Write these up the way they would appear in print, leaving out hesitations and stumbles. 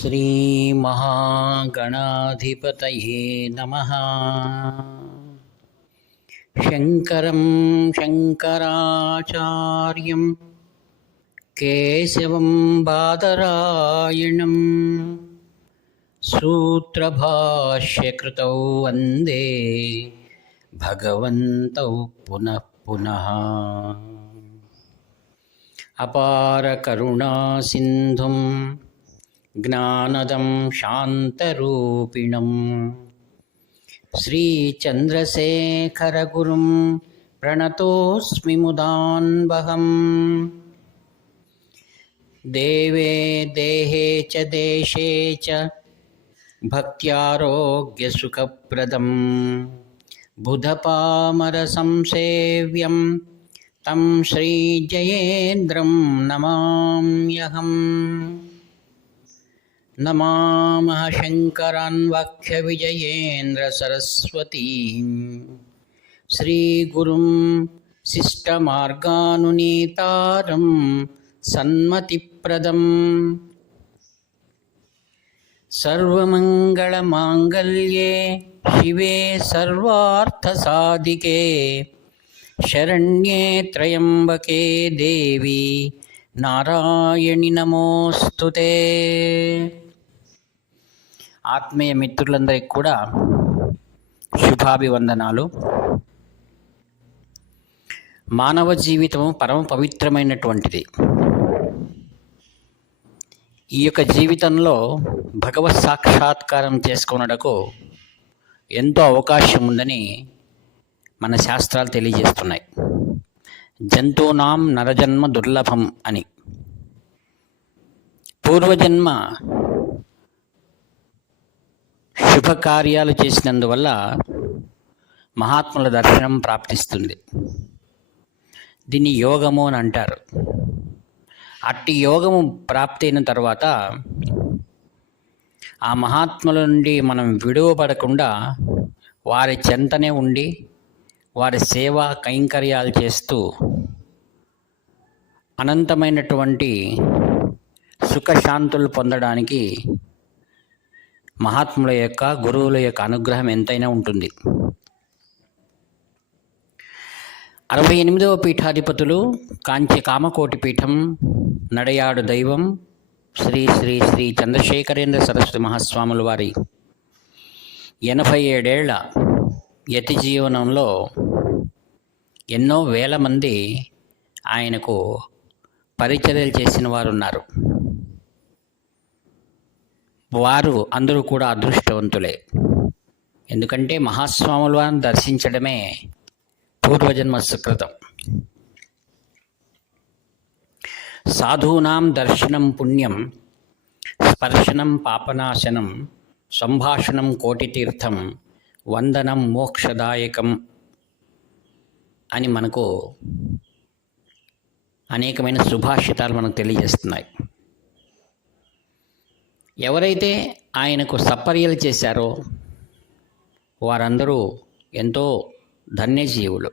श्रीमहागणाधिपतये नमः। शङ्करं शङ्कराचार्यं केशवं बादरायणं सूत्रभाष्यकृतौ वन्दे भगवन्तौ पुनः पुनः। अपारकरुणासिन्धुं ज्ञानदं शान्तरूपिणं श्रीचन्द्रशेखरगुरुं प्रणतोऽस्मि मुदान्वहम्। देवे देहे च देशे च भक्त्यारोग्यसुखप्रदं बुधपामरसंसेव्यं तं श्रीजयेन्द्रं नमाम्यहम्। नमामः शङ्करान् वक्षविजयेन्द्रसरस्वतीं श्रीगुरुं शिष्टमार्गानुनीतारं सन्मतिप्रदम्। सर्वमङ्गलमाङ्गल्ये शिवे सर्वार्थसाधिके शरण्ये त्र्यम्बके देवी नारायणि नमोस्तुते। ఆత్మీయ మిత్రులందరికీ కూడా శుభాభివందనాలు. మానవ జీవితం పరమ పవిత్రమైనటువంటిది. ఈ యొక్క జీవితంలో భగవత్ సాక్షాత్కారం చేసుకొనుటకు ఎంతో అవకాశం ఉందని మన శాస్త్రాలు తెలియజేస్తున్నాయి. జంతూనాం నరజన్మ దుర్లభం అని. పూర్వజన్మ శుభకార్యాలు చేసినందువల్ల మహాత్ముల దర్శనం ప్రాప్తిస్తుంది. దీన్ని యోగము అని అంటారు. అట్టి యోగము ప్రాప్తి అయిన తర్వాత ఆ మహాత్ముల నుండి మనం విడువబడకుండా వారి చెంతనే ఉండి వారి సేవా కైంకర్యాలు చేస్తూ అనంతమైనటువంటి సుఖశాంతులు పొందడానికి మహాత్ముల యొక్క గురువుల యొక్క అనుగ్రహం ఎంతైనా ఉంటుంది. 68వ పీఠాధిపతులు కాంచి కామకోటి పీఠం నడయాడు దైవం శ్రీ శ్రీ శ్రీ చంద్రశేఖరేంద్ర సరస్వతి మహాస్వాముల వారి 87 ఏళ్ల యతి జీవనంలో ఎన్నో వేల మంది ఆయనకు పరిచర్యలు చేసిన వారు ఉన్నారు. వారు అందరూ కూడా అదృష్టవంతులే. ఎందుకంటే మహాస్వాముల వారిని దర్శించడమే పూర్వజన్మ సుకృతం. సాధూనాం దర్శనం పుణ్యం స్పర్శనం పాపనాశనం సంభాషణం కోటితీర్థం వందనం మోక్షదాయకం అని మనకు అనేకమైన సుభాషితాలు మనకు తెలియజేస్తున్నాయి. ఎవరైతే ఆయనకు సపర్యలు చేశారో వారందరూ ఎంతో ధన్యజీవులు.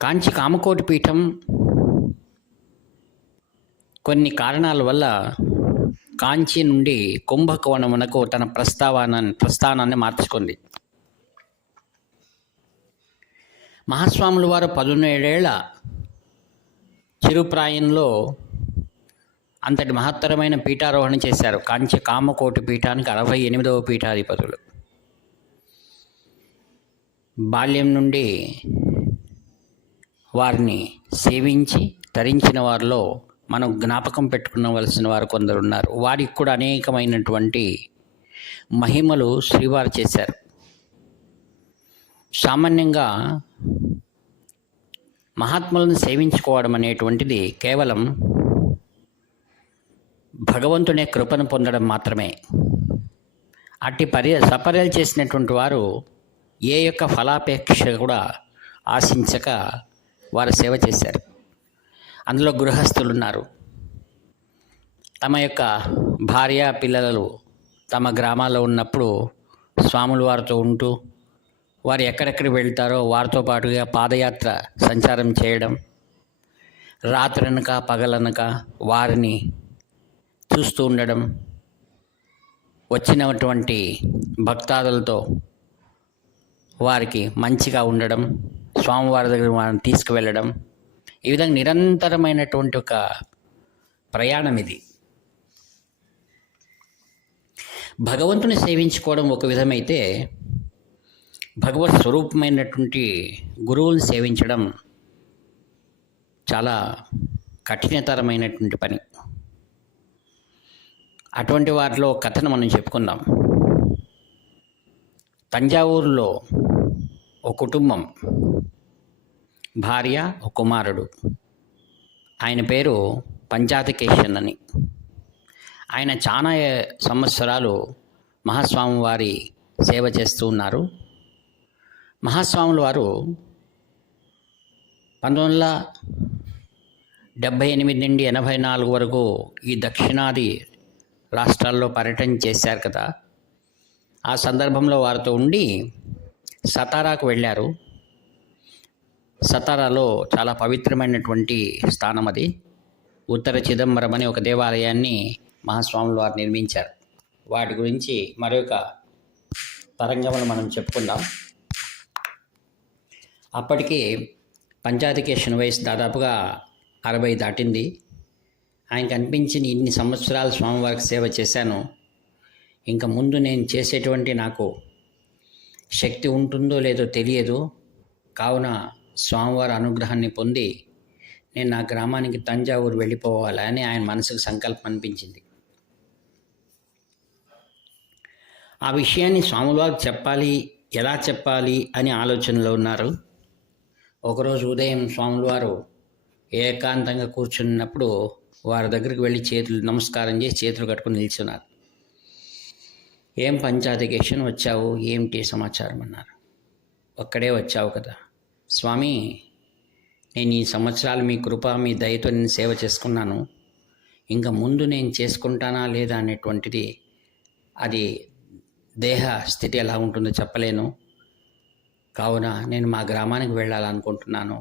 కాంచి కామకోటి పీఠం కొన్ని కారణాల వల్ల కాంచి నుండి కుంభకోణమునకు తన ప్రస్థానాన్ని మార్చుకుంది. మహాస్వాముల వారు 17 ఏళ్ల చిరుప్రాయంలో అంతటి మహత్తరమైన పీఠారోహణ చేశారు. కాంచి కామకోటి పీఠానికి 68వ పీఠాధిపతులు. బాల్యం నుండి వారిని సేవించి తరించిన వారిలో మనం జ్ఞాపకం పెట్టుకునవలసిన వారు కొందరు ఉన్నారు. వారికి కూడా అనేకమైనటువంటి మహిమలు శ్రీవారు చేశారు. సామాన్యంగా మహాత్ములను సేవించుకోవడం అనేటువంటిది కేవలం భగవంతునే కృపను పొందడం మాత్రమే. అట్టి సపర్యలు చేసినటువంటి వారు ఏ యొక్క ఫలాపేక్ష కూడా ఆశించక వారు సేవ చేశారు. అందులో గృహస్థులు ఉన్నారు. తమ యొక్క భార్య పిల్లలు తమ గ్రామాల్లో ఉన్నప్పుడు స్వాముల వారితో ఉంటూ వారు ఎక్కడెక్కడికి వెళ్తారో వారితో పాటుగా పాదయాత్ర సంచారం చేయడం, రాత్రనక పగలనక వారిని చూస్తూ ఉండడం, వచ్చినటువంటి భక్తాదులతో వారికి మంచిగా ఉండడం, స్వామివారి దగ్గర వారిని తీసుకువెళ్ళడం, ఈ విధంగా నిరంతరమైనటువంటి ఒక ప్రయాణం ఇది. భగవంతుని సేవించుకోవడం ఒక విధమైతే, భగవత్ స్వరూపమైనటువంటి గురువుని సేవించడం చాలా కఠినతరమైనటువంటి పని. అటువంటి వాటిలో ఒక కథను మనం చెప్పుకుందాం. తంజావూరులో ఒక కుటుంబం, భార్య, ఒక కుమారుడు. ఆయన పేరు పంచాతికేశన్ అని. ఆయన చాలా సంవత్సరాలు మహాస్వామి వారి సేవ చేస్తూ ఉన్నారు. మహాస్వాముల వారు 1978 నుండి 84 వరకు ఈ దక్షిణాది రాష్ట్రాల్లో పర్యటన చేశారు కదా. ఆ సందర్భంలో వారితో ఉండి సతారాకు వెళ్ళారు. సతారాలో చాలా పవిత్రమైనటువంటి స్థానం అది. ఉత్తర చిదంబరం అనే ఒక దేవాలయాన్ని మహాస్వాములు వారు నిర్మించారు. వాటి గురించి మరొక తరంగంలో మనం చెప్పుకుందాం. అప్పటికి పంచాతికేశన్ వయసు దాదాపుగా 60 దాటింది. ఆయనకు అనిపించింది, ఇన్ని సంవత్సరాలు స్వామివారికి సేవ చేశాను, ఇంకా ముందు నేను చేసేటువంటి నాకు శక్తి ఉంటుందో లేదో తెలియదు, కావున స్వామివారి అనుగ్రహాన్ని పొంది నేను నా గ్రామానికి తంజావూరు వెళ్ళిపోవాలని ఆయన మనసుకు సంకల్పం అనిపించింది. ఆ విషయాన్ని స్వాములవారికి చెప్పాలి, ఎలా చెప్పాలి అని ఆలోచనలో ఉన్నారు. ఒకరోజు ఉదయం స్వాములవారు ఏకాంతంగా కూర్చున్నప్పుడు వారి దగ్గరికి వెళ్ళి నమస్కారం చేసి చేతులు కట్టుకుని నిల్చున్నారు. ఏం పంచాతికేశన్ వచ్చావు, ఏమిటి సమాచారం అన్నారు. ఒక్కడే వచ్చావు కదా స్వామి, నేను ఈ సంవత్సరాలు మీ కృప మీ దయతో నేను సేవ చేసుకున్నాను, ఇంకా ముందు నేను చేసుకుంటానా లేదా అనేటువంటిది, అది దేహ స్థితి ఎలా ఉంటుందో చెప్పలేను, కావున నేను మా గ్రామానికి వెళ్ళాలనుకుంటున్నాను,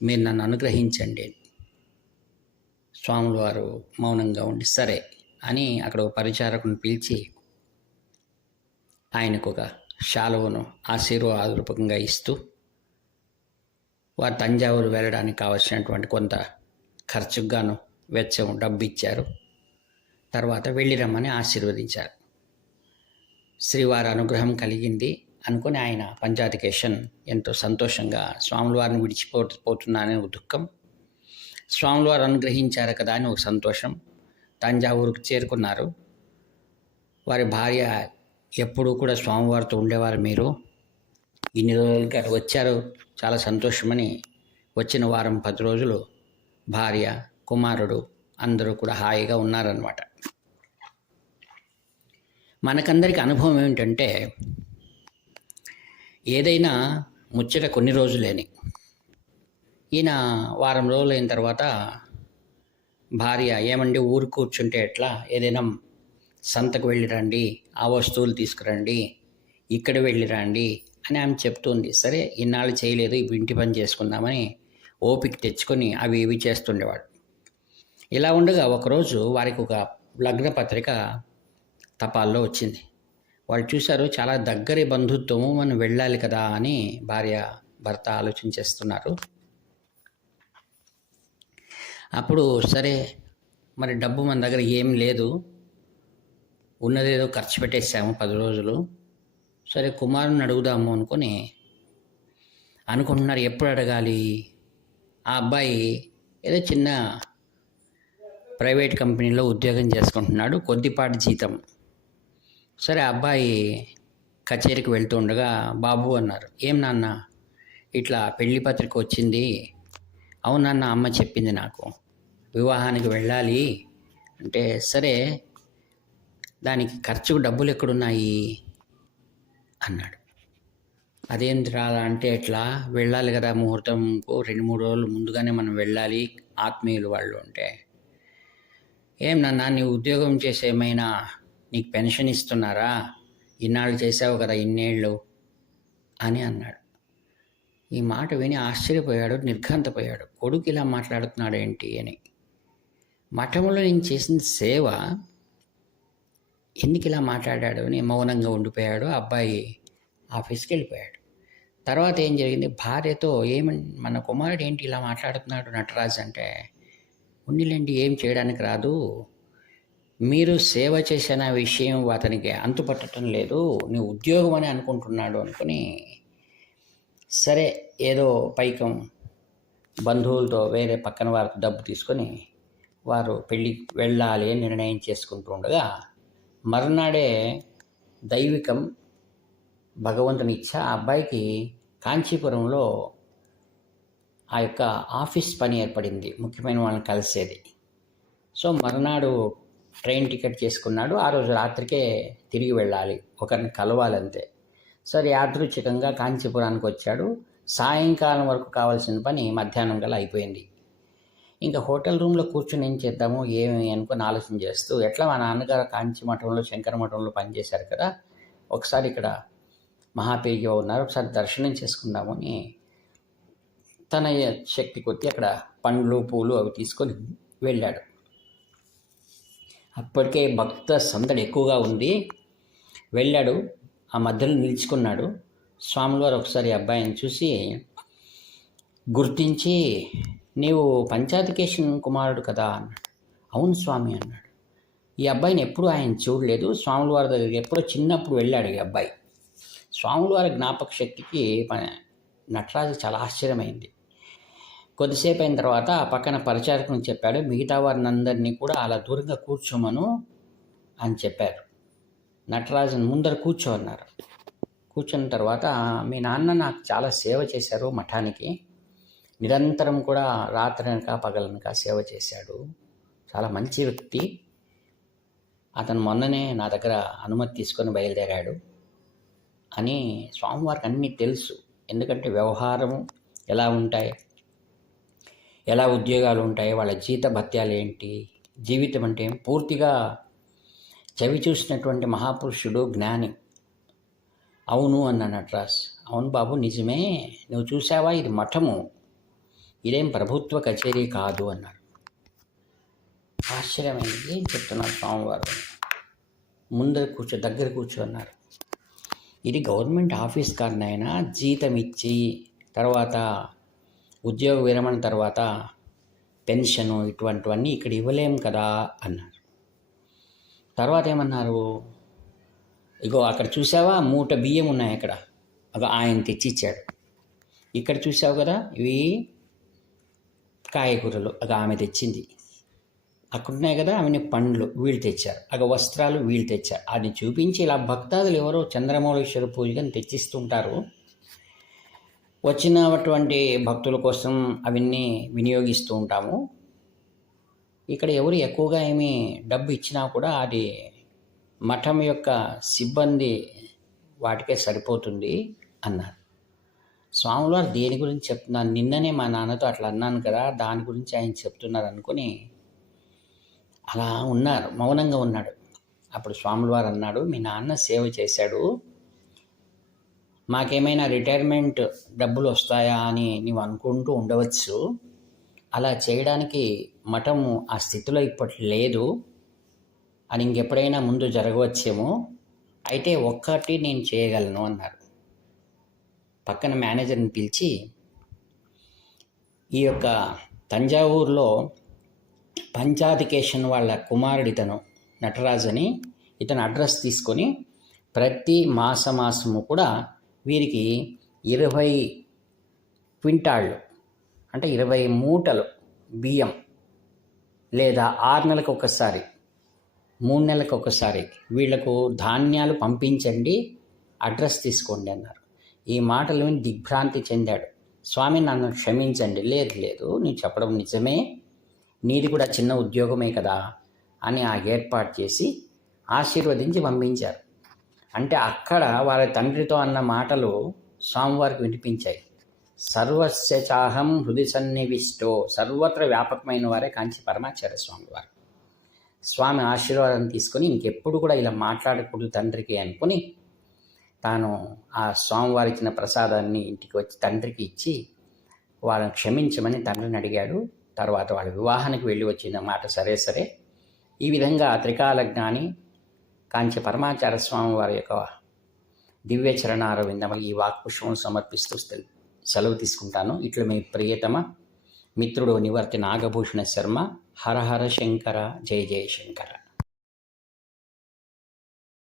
మీరు నన్ను అనుగ్రహించండి. స్వాముల వారు మౌనంగా ఉండి సరే అని అక్కడ ఒక పరిచారకుని పిలిచి ఆయనకు ఒక శాలువను ఆశీర్వాదరూపకంగా ఇస్తూ వారు తంజావూరు వెళ్ళడానికి కావలసినటువంటి కొంత ఖర్చుగాను వెచ్చం డబ్బు ఇచ్చారు. తర్వాత వెళ్ళిరమ్మని ఆశీర్వదించారు. శ్రీవారి అనుగ్రహం కలిగింది అనుకుని ఆయన పంచాతికేశన్ ఎంతో సంతోషంగా స్వాముల వారిని విడిచిపోతున్నాననే ఒక దుఃఖం, స్వాముల వారు అనుగ్రహించారు కదా అని ఒక సంతోషం. తంజావూరుకు చేరుకున్నారు. వారి భార్య, ఎప్పుడూ కూడా స్వామివారితో ఉండేవారు మీరు, ఇన్ని రోజులుగా వచ్చారు, చాలా సంతోషమని. వచ్చిన వారం 10 రోజులు భార్య, కుమారుడు అందరూ కూడా హాయిగా ఉన్నారన్నమాట. మనకందరికి అనుభవం ఏమిటంటే, ఏదైనా ముచ్చట కొన్ని రోజులేని. ఈయన వారం రోజులు అయిన తర్వాత భార్య, ఏమండి ఊరు కూర్చుంటే ఎట్లా, ఏదైనా సంతకు వెళ్ళిరండి, ఆ వస్తువులు తీసుకురండి, ఇక్కడ వెళ్ళిరండి అని ఆమె చెప్తుంది. సరే, ఇన్నాళ్ళు చేయలేదు, ఇప్పుడు ఇంటి పని చేసుకుందామని ఓపిక తెచ్చుకొని అవి ఇవి చేస్తుండేవాడు. ఇలా ఉండగా ఒకరోజు వారికి ఒక లగ్న పత్రిక తపాల్లో వచ్చింది. వాళ్ళు చూశారు, చాలా దగ్గరి బంధుత్వము, మనం వెళ్ళాలి కదా అని భార్య భర్త ఆలోచన చేస్తున్నారు. అప్పుడు సరే, మరి డబ్బు మన దగ్గర ఏం లేదు, ఉన్నదేదో ఖర్చు పెట్టేసాము 10 రోజులు, సరే కుమారుని అడుగుదాము అనుకుంటున్నారు. ఎప్పుడు అడగాలి? ఆ అబ్బాయి ఏదో చిన్న ప్రైవేట్ కంపెనీలో ఉద్యోగం చేసుకుంటున్నాడు, కొద్దిపాటి జీతం. సరే, అబ్బాయి కచేరీకి వెళ్తూ ఉండగా బాబు అన్నారు, ఏం నాన్న ఇట్లా పెళ్లి పత్రిక వచ్చింది. అవునన్న, అమ్మ చెప్పింది నాకు, వివాహానికి వెళ్ళాలి అంటే. సరే, దానికి ఖర్చుకు డబ్బులు ఎక్కడున్నాయి అన్నాడు. అదేంటి రాదా అంటే, ఎట్లా వెళ్ళాలి కదా, ముహూర్తంకు 2-3 రోజులు ముందుగానే మనం వెళ్ళాలి, ఆత్మీయులు వాళ్ళు అంటే. ఏం నాన్న, నీ ఉద్యోగం చేసే ఏమైనా నీకు పెన్షన్ ఇస్తున్నారా, ఇన్నాళ్ళు చేసావు కదా ఇన్నేళ్ళు అని అన్నాడు. ఈ మాట విని ఆశ్చర్యపోయాడు, నిర్ఘాంతపోయాడు. కొడుకు ఇలా మాట్లాడుతున్నాడు ఏంటి అని. మఠంలో నేను చేసిన సేవ ఎందుకు ఇలా మాట్లాడాడు అని మౌనంగా ఉండిపోయాడు. అబ్బాయి ఆఫీస్కి వెళ్ళిపోయాడు. తర్వాత ఏం జరిగింది, భార్యతో మన కుమారుడు ఏంటి ఇలా మాట్లాడుతున్నాడు నటరాజ్ అంటే, ఉండిలేండి ఏం చేయడానికి రాదు, మీరు సేవ చేసిన విషయం అతనికి అంతుపట్టడం లేదు, నీ ఉద్యోగం అని అనుకుంటున్నాడు అనుకుని, సరే ఏదో పైకం బంధువులతో వేరే పక్కన వారికి డబ్బు తీసుకొని వారు పెళ్ళికి వెళ్ళాలి అని నిర్ణయం చేసుకుంటూ ఉండగా, మరునాడే దైవికం భగవంతుని ఇచ్చ ఆ అబ్బాయికి కాంచీపురంలో ఆ యొక్క ఆఫీస్ పని ఏర్పడింది, ముఖ్యమైన వాళ్ళని కలిసేది. సో మరునాడు ట్రైన్ టికెట్ చేసుకున్నాడు. ఆ రోజు రాత్రికే తిరిగి వెళ్ళాలి, ఒకరిని కలవాలంతే. సరే యాదృచ్ఛికంగా కాంచీపురానికి వచ్చాడు. సాయంకాలం వరకు కావాల్సిన పని మధ్యాహ్నం గల అయిపోయింది. ఇంకా హోటల్ రూమ్లో కూర్చొని ఏం చేద్దామో ఏమి అనుకుని ఆలోచన చేస్తూ, ఎట్లా మా నాన్నగారు కాంచి మఠంలో శంకర మఠంలో పనిచేశారు కదా, ఒకసారి ఇక్కడ మహాపేరిగా ఉన్నారు, ఒకసారి దర్శనం చేసుకుందాము అని తన శక్తి కొద్దీ అక్కడ పండ్లు పూలు అవి తీసుకొని వెళ్ళాడు. అప్పటికే భక్త సందడి ఎక్కువగా ఉంది. వెళ్ళాడు, ఆ మధ్యలో నిలుచుకున్నాడు. స్వాములవారు ఒకసారి అబ్బాయిని చూసి గుర్తించి, నీవు పంచాతికేశన్ కుమారుడు కదా అన్నాడు. అవును స్వామి అన్నాడు. ఈ అబ్బాయిని ఎప్పుడూ ఆయన చూడలేదు, స్వాముల వారి దగ్గరికి ఎప్పుడో చిన్నప్పుడు వెళ్ళాడు ఈ అబ్బాయి. స్వాముల వారి జ్ఞాపక శక్తికి నటరాజు చాలా ఆశ్చర్యమైంది. కొద్దిసేపు అయిన తర్వాత ఆ పక్కన పరిచారకుని చెప్పాడు, మిగతా వారిని అందరినీ కూడా అలా దూరంగా కూర్చోమను అని చెప్పారు. నటరాజుని ముందర కూర్చోన్నారు. కూర్చున్న తర్వాత, మీ నాన్న నాకు చాలా సేవ చేశారు మఠానికి, నిరంతరం కూడా రాత్రనక పగలనక సేవ చేశాడు, చాలా మంచి వ్యక్తి, అతను మొన్ననే నా దగ్గర అనుమతి తీసుకొని బయలుదేరాడు అని స్వామివారికి అన్నీ తెలుసు. ఎందుకంటే వ్యవహారం ఎలా ఉంటాయి, ఎలా ఉద్యోగాలు ఉంటాయి, వాళ్ళ జీత భత్యాలు ఏంటి, జీవితం అంటే పూర్తిగా చవి చూసినటువంటి మహాపురుషుడు, జ్ఞాని. అవును అన్న నటరాజ్. అవును బాబు నిజమే, నువ్వు చూసావా, ఇది మఠము, ఇదేం ప్రభుత్వ కచేరీ కాదు అన్నారు. ఆశ్చర్యమైంది. ఏం చెప్తున్నారు స్వామివారు, దగ్గర కూర్చోన్నారు. ఇది గవర్నమెంట్ ఆఫీస్ కాదు నాయన, జీతం ఇచ్చి తర్వాత ఉద్యోగ విరమణ తర్వాత పెన్షను ఇటువంటివన్నీ ఇక్కడ ఇవ్వలేం కదా అన్నారు. తర్వాత ఏమన్నారు, ఇగో అక్కడ చూసావా మూట బియ్యం ఉన్నాయి, అక్కడ ఆయన తెచ్చిచ్చాడు. ఇక్కడ చూసావు కదా ఇవి కాయగూరలు, ఆమె తెచ్చింది. అక్కడ ఉన్నాయి కదా అవన్నీ పండ్లు, వీళ్ళు తెచ్చారు. వస్త్రాలు వీళ్ళు తెచ్చారు. అది చూపించి ఇలా భక్తాదులు ఎవరో చంద్రమౌళీశ్వర పూజని తెచ్చిస్తుంటారు. వచ్చినటువంటి భక్తుల కోసం అవన్నీ వినియోగిస్తూ ఉంటాము. ఇక్కడ ఎవరు ఎక్కువగా ఏమీ డబ్బు ఇచ్చినా కూడా అది మఠం యొక్క సిబ్బంది వాటికే సరిపోతుంది అన్నారు. స్వామివారు దేని గురించి చెప్తున్నాను, నిన్ననే మా నాన్నతో అట్లా అన్నాను కదా, దాని గురించి ఆయన చెప్తున్నారు అనుకుని అలా ఉన్నారు, మౌనంగా ఉన్నాడు. అప్పుడు స్వామివారు అన్నాడు, మీ నాన్న సేవ చేశాడు, మాకేమైనా రిటైర్మెంట్ డబ్బులు వస్తాయా అని నీవు అనుకుంటూ ఉండవచ్చు, అలా చేయడానికి మఠము ఆ స్థితిలో ఇప్పటి లేదు, అని ఇంకెప్పుడైనా ముందు జరగవచ్చేమో, అయితే ఒక్కటి నేను చేయగలను అన్నారు. పక్కన మేనేజర్ని పిలిచి, ఈ యొక్క తంజావూరులో పంచాతికేశన్ వాళ్ళ కుమారుడు ఇతను నటరాజ్ అని, ఇతను అడ్రస్ తీసుకొని ప్రతి మాసము కూడా వీరికి 20 క్వింటాళ్ళు అంటే 20 మూటలు బియ్యం, లేదా 6 నెలలకు ఒకసారి 3 నెలలకు ఒకసారి వీళ్లకు ధాన్యాలు పంపించండి, అడ్రస్ తీసుకోండి అన్నారు. ఈ మాటలు విని దిగ్భ్రాంతి చెందాడు. స్వామి నన్ను క్షమించండి, లేదు నేను చెప్పడం నిజమే, నీది కూడా చిన్న ఉద్యోగమే కదా అని ఆ ఏర్పాటు చేసి ఆశీర్వదించి పంపించారు. అంటే అక్కడ వాళ్ళ తండ్రితో అన్న మాటలు స్వామివారికి వినిపించాయి. సర్వస్య చాహం హృది సన్నివిష్టో, సర్వత్ర వ్యాపకమైన వారే కాంచి పరమాచార్య స్వామివారు. స్వామి ఆశీర్వాదం తీసుకొని ఇంకెప్పుడు కూడా ఇలా మాట్లాడకూడదు తండ్రికి అనుకుని, తాను ఆ స్వామివారి ఇచ్చిన ప్రసాదాన్ని ఇంటికి వచ్చి తండ్రికి ఇచ్చి వాళ్ళని క్షమించమని తండ్రిని అడిగాడు. తర్వాత వాళ్ళ వివాహానికి వెళ్ళి వచ్చిన మాట సరే. ఈ విధంగా త్రికాల జ్ఞాని కాంచి పరమాచార్య స్వామి వారి యొక్క దివ్య చరణార విందములు ఈ వాక్పుష్పం సమర్పిస్తూ సెలవు తీసుకుంటాను. ఇట్లు మీ ప్రియతమ మిత్రుడు నివర్తి నాగభూషణ శర్మ. హర హర శంకర, జయ జయ శంకర.